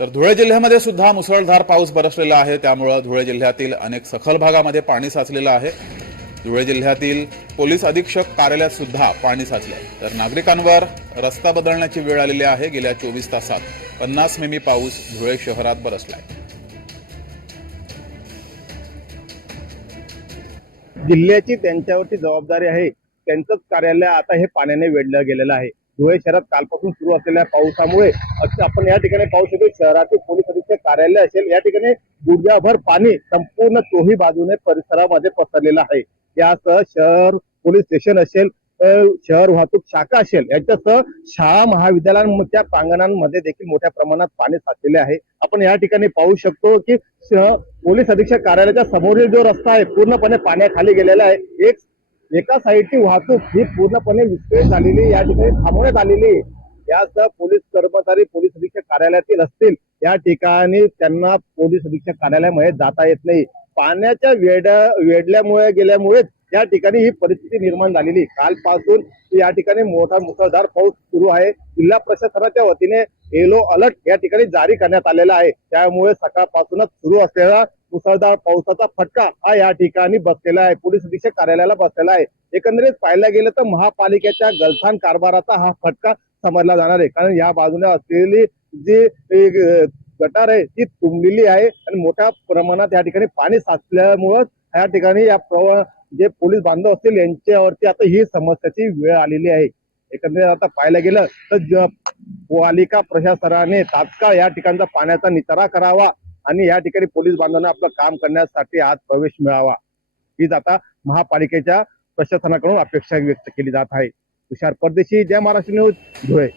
तर धुळे जिल्ह्यामध्ये सुद्धा मुसळधार पाऊस बरसलेला आहे. त्यामुळं धुळे जिल्ह्यातील अनेक सखल भागामध्ये पाणी साचलेलं आहे. धुळे जिल्ह्यातील पोलीस अधीक्षक कार्यालयात सुद्धा पाणी साचले तर नागरिकांवर रस्ता बदलण्याची वेळ आलेली आहे. गेल्या चोवीस तासात पन्नास मिमी पाऊस धुळे शहरात बरसलाय. जिल्ह्याची त्यांच्यावरती जबाबदारी आहे. त्यांचंच कार्यालय आता हे पाण्याने वेढलं गेलेलं आहे. धुळे शहरात कालपासून सुरू असलेल्या पावसामुळे आपण या ठिकाणी पाहू शकतो शहरातील पोलीस अधीक्षक कार्यालय असेल या ठिकाणी गुडघ्याभर पाणी संपूर्ण चोही बाजूने परिसरामध्ये पसरलेलं आहे. यासह शहर पोलीस स्टेशन असेल शहर वाहतूक शाखा असेल यांच्यासह शाळा महाविद्यालयांच्या प्रांगणांमध्ये देखील मोठ्या प्रमाणात पाणी साचलेले आहे. आपण या ठिकाणी पाहू शकतो की पोलीस अधीक्षक कार्यालयाच्या समोरील जो रस्ता आहे पूर्णपणे पाण्याखाली गेलेला आहे. एक एका साईडची वाहतूक ही पूर्णपणे विस्कळीत झालेली या ठिकाणी थांबवण्यात आलेली. आहे यासह पोलीस कर्मचारी पोलीस अधीक्षक कार्यालयातील असतील या ठिकाणी त्यांना पोलीस अधीक्षक कार्यालयामध्ये जाता येत नाही. पाण्याच्या वेड्या वेढल्यामुळे गेल्यामुळे या ठिकाणी ही परिस्थिती निर्माण झालेली. कालपासून या ठिकाणी मोठा मुसळधार पाऊस सुरू आहे. जिल्हा प्रशासनाच्या वतीने येलो अलर्ट या ठिकाणी जारी करण्यात आलेला आहे. त्यामुळे सकाळपासूनच सुरू असलेला मुसळधार पावसाचा फटका हा या ठिकाणी बसलेला आहे. पोलीस अधीक्षक कार्यालयाला बसलेला आहे. एकंदरीत पाहायला गेलं तर महापालिकेच्या गलथान कारभाराचा हा फटका समजला जाणार आहे. कारण या बाजूने असलेली जी गटार आहे ती तुंबलेली आहे आणि मोठ्या प्रमाणात या ठिकाणी पाणी साचल्यामुळं या ठिकाणी या प्रवा जे पोलीस बांधव असतील यांच्यावरती आता ही समस्याची वेळ आलेली आहे. एकंदरीत आता पाहायला गेलं तर पालिका प्रशासनाने तात्काळ या ठिकाणचा पाण्याचा निचरा करावा. आणि या ठिकाणी पोलीस बांधवांना आपलं काम करण्यासाठी आज प्रवेश मिळावा. हीच आता महापालिकेच्या प्रशासनाकडून अपेक्षा व्यक्त केली जात आहे. तुषार परदेशी जय महाराष्ट्र न्यूज धुळे.